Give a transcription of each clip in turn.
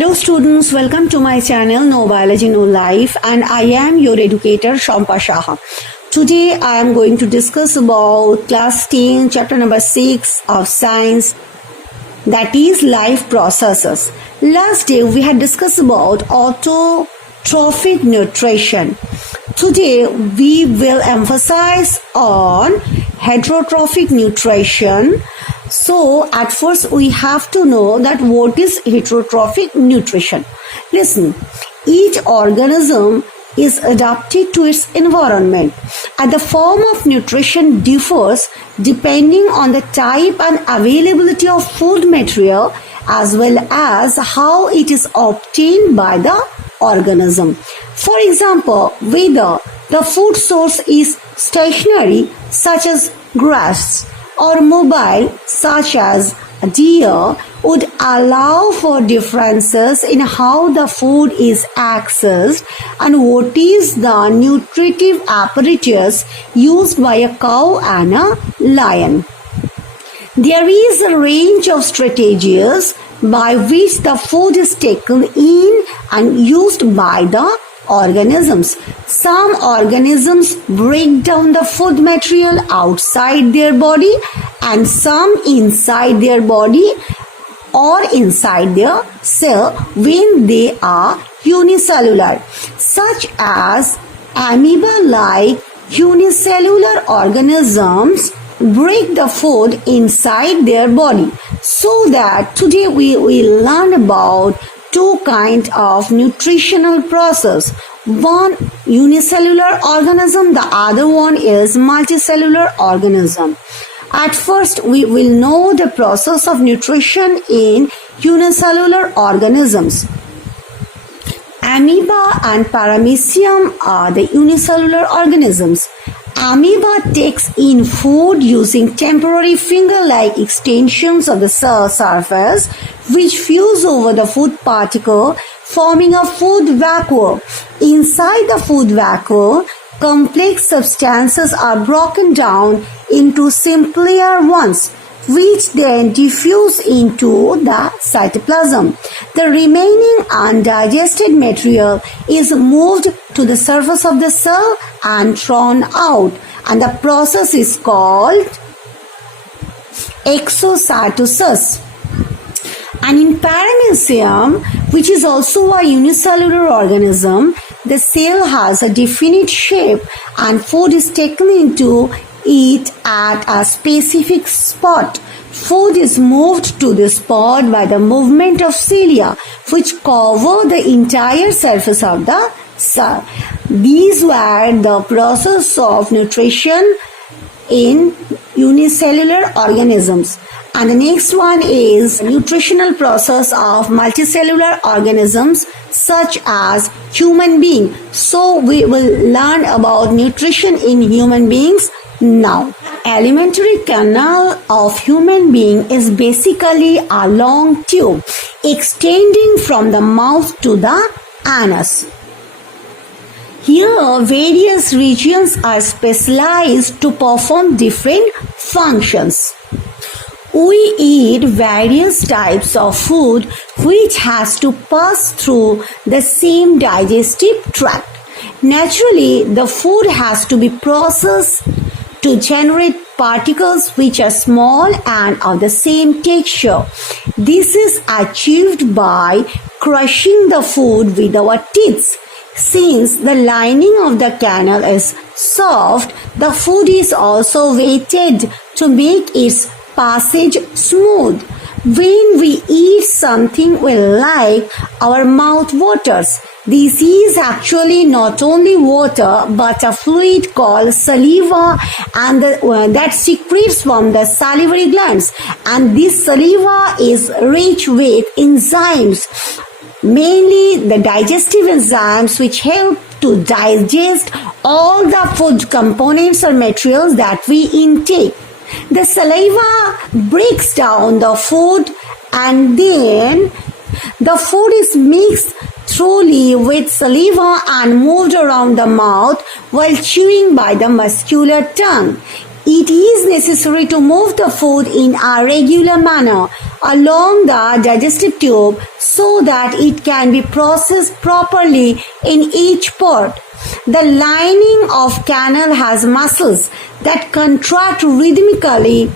Hello students, welcome to my channel No Biology No Life, and I am your Educator-Shampa Saha. Today I am going to discuss about class 10 chapter number 6 of science, that is life processes. Last day we had discussed about autotrophic nutrition. Today we will emphasize on heterotrophic nutrition. So at first we have to know that what is heterotrophic nutrition. Listen, each organism is adapted to its environment, and the form of nutrition differs depending on the type and availability of food material as well as how it is obtained by the organism. For example, whether the food source is stationary such as grass or mobile such as deer would allow for differences in how the food is accessed and what is the nutritive apparatus used by a cow and a lion. There is a range of strategies by which the food is taken in and used by the organisms. Some organisms break down the food material outside their body and some inside their body or inside their cell when they are unicellular, such as amoeba-like unicellular organisms break the food inside their body. So that today we will learn about two kinds of nutritional process. One unicellular organism, the other one is multicellular organism. At first we will know the process of nutrition in unicellular organisms. Amoeba and paramecium are the unicellular organisms. Amoeba takes in food using temporary finger-like extensions of the cell surface which fuse over the food particle, forming a food vacuole. Inside the food vacuole, complex substances are broken down into simpler ones, which then diffuse into the cytoplasm. The remaining undigested material is moved to the surface of the cell and thrown out, and the process is called exocytosis. And in paramecium, which is also a unicellular organism, the cell has a definite shape and food is taken into it at a specific spot. Food is moved to the spot by the movement of cilia, which cover the entire surface of the cell. These were the process of nutrition in unicellular organisms. And the next one is nutritional process of multicellular organisms such as human being. So we will learn about nutrition in human beings now. Alimentary canal of human being is basically a long tube extending from the mouth to the anus. Here, various regions are specialized to perform different functions. We eat various types of food which has to pass through the same digestive tract. Naturally, the food has to be processed to generate particles which are small and of the same texture. This is achieved by crushing the food with our teeth. Since the lining of the canal is soft, the food is also weighted to make its passage smooth. When we eat something we like, our mouth waters. This is actually not only water but a fluid called saliva and that secretes from the salivary glands, and this saliva is rich with enzymes, mainly the digestive enzymes which help to digest all the food components or materials that we intake. The saliva breaks down the food and then the food is mixed thoroughly with saliva and moved around the mouth while chewing by the muscular tongue. It is necessary to move the food in a regular manner. along the digestive tube so that it can be processed properly in each part. The lining of canal has muscles that contract rhythmically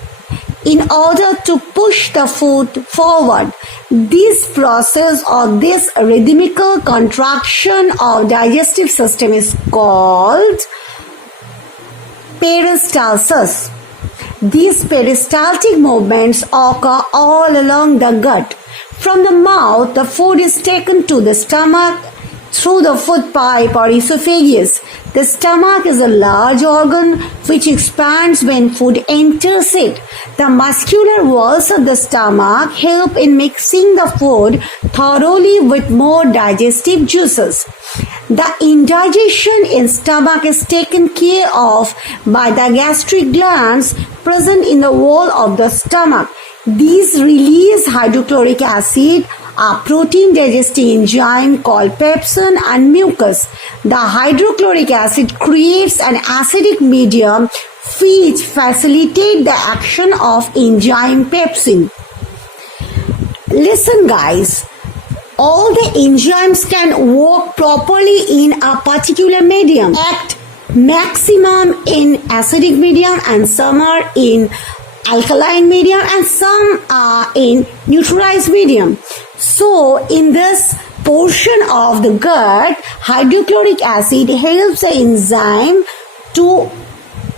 in order to push the food forward. This process or this rhythmical contraction of digestive system is called peristalsis. These peristaltic movements occur all along the gut. From the mouth, the food is taken to the stomach through the food pipe or esophagus. The stomach is a large organ which expands when food enters it. The muscular walls of the stomach help in mixing the food thoroughly with more digestive juices. The indigestion in stomach is taken care of by the gastric glands present in the wall of the stomach. These release hydrochloric acid, a protein digesting enzyme called pepsin, and mucus. The hydrochloric acid creates an acidic medium which facilitates the action of enzyme pepsin. Listen guys, all the enzymes can work properly in a particular medium, act maximum in acidic medium, and some are in alkaline medium and some are in neutralized medium. So in this portion of the gut, hydrochloric acid helps the enzyme to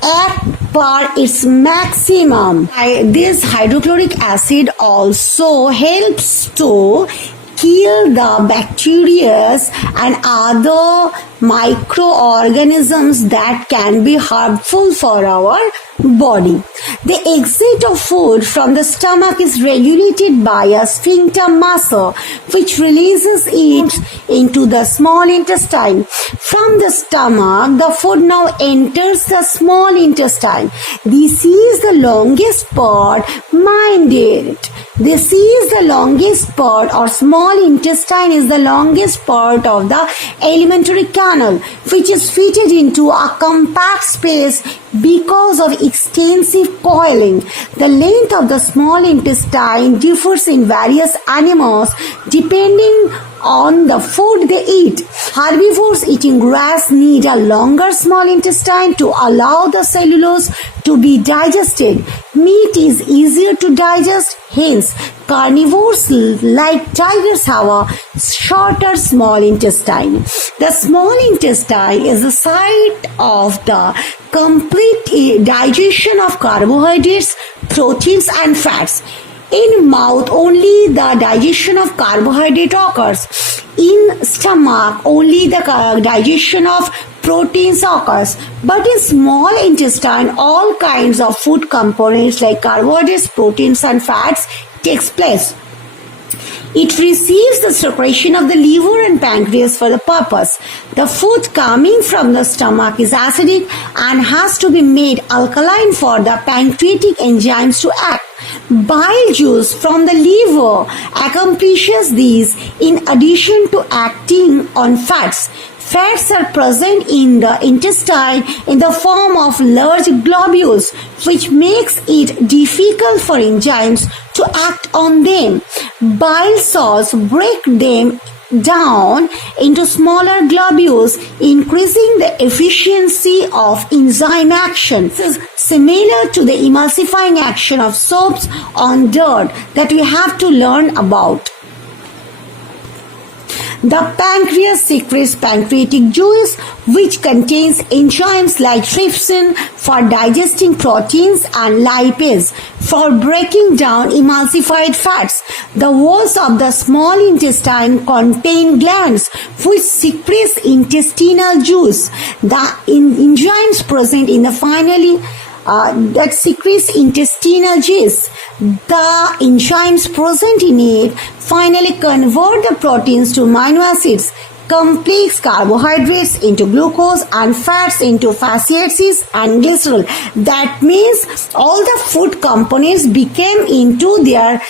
act per its maximum. This hydrochloric acid also helps to kill the bacteria and other microorganisms that can be harmful for our body. The exit of food from the stomach is regulated by a sphincter muscle which releases it into the small intestine. From the stomach, the food now enters the small intestine. This is the longest part, mind it. This is the longest part, or small intestine is the longest part of the alimentary canal, which is fitted into a compact space because of extensive coiling. The length of the small intestine differs in various animals depending on the food they eat. Herbivores eating grass need a longer small intestine to allow the cellulose to be digested. Meat is easier to digest, hence carnivores like tigers have a shorter small intestine. The small intestine is the site of the complete digestion of carbohydrates, proteins and fats. In mouth, only the digestion of carbohydrate occurs. In stomach, only the digestion of proteins occurs. But in small intestine, all kinds of food components like carbohydrates, proteins and fats takes place. It receives the secretion of the liver and pancreas for the purpose. The food coming from the stomach is acidic and has to be made alkaline for the pancreatic enzymes to act. Bile juice from the liver accomplishes these in addition to acting on fats. Fats are present in the intestine in the form of large globules, which makes it difficult for enzymes to act on them. Bile salts break them down into smaller globules, increasing the efficiency of enzyme action. This is similar to the emulsifying action of soaps on dirt that we have to learn about. The pancreas secretes pancreatic juice, which contains enzymes like trypsin for digesting proteins and lipase for breaking down emulsified fats. The walls of the small intestine contain glands which secrete intestinal juice. The enzymes present in the finally that secretes intestinal juice. The enzymes present in it finally convert the proteins to amino acids, complex carbohydrates into glucose, and fats into fatty acids and glycerol. That means all the food components became into their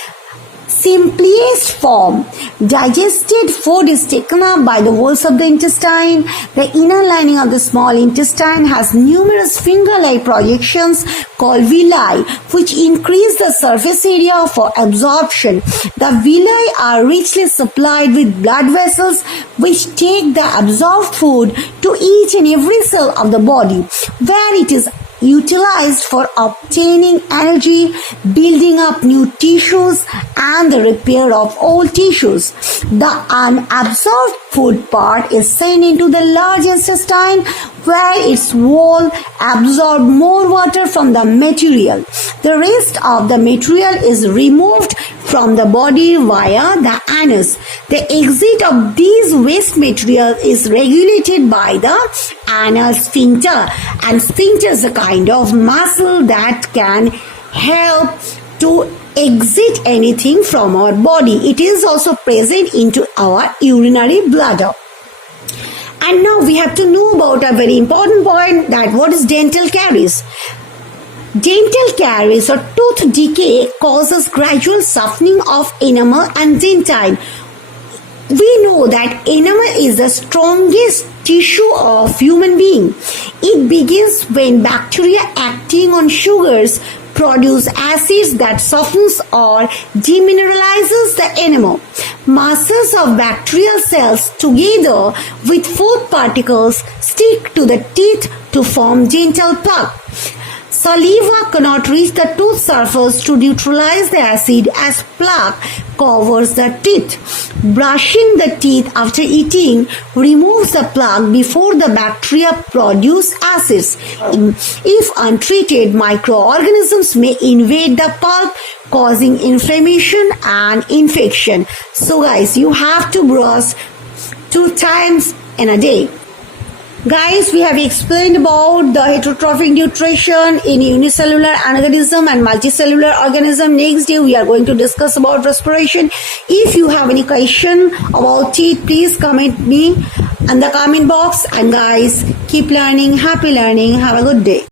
simplest form. Digested food is taken up by the walls of the intestine. The inner lining of the small intestine has numerous finger-like projections called villi, which increase the surface area for absorption. The villi are richly supplied with blood vessels which take the absorbed food to each and every cell of the body, where it is utilized for obtaining energy, building up new tissues, and the repair of old tissues. The unabsorbed food part is sent into the large intestine, where its wall absorbs more water from the material. The rest of the material is removed from the body via the anus. The exit of these waste material is regulated by the anal sphincter, and sphincter is a kind of muscle that can help to exit anything from our body. It is also present into our urinary bladder. And now we have to know about a very important point, that what is dental caries. Dental caries or tooth decay causes gradual softening of enamel and dentine. We know that enamel is the strongest tissue of human being. It begins when bacteria acting on sugars produce acids that softens or demineralizes the enamel. Masses of bacterial cells together with food particles stick to the teeth to form dental plaque. Saliva cannot reach the tooth surface to neutralize the acid as plaque covers the teeth. Brushing the teeth after eating removes the plaque before the bacteria produce acids. If untreated, microorganisms may invade the pulp, causing inflammation and infection. So guys, you have to brush 2 times in a day. Guys, we have explained about the heterotrophic nutrition in unicellular organism and multicellular organism. Next day, we are going to discuss about respiration. If you have any question about it, please comment me in the comment box. And guys, keep learning, happy learning. Have a good day.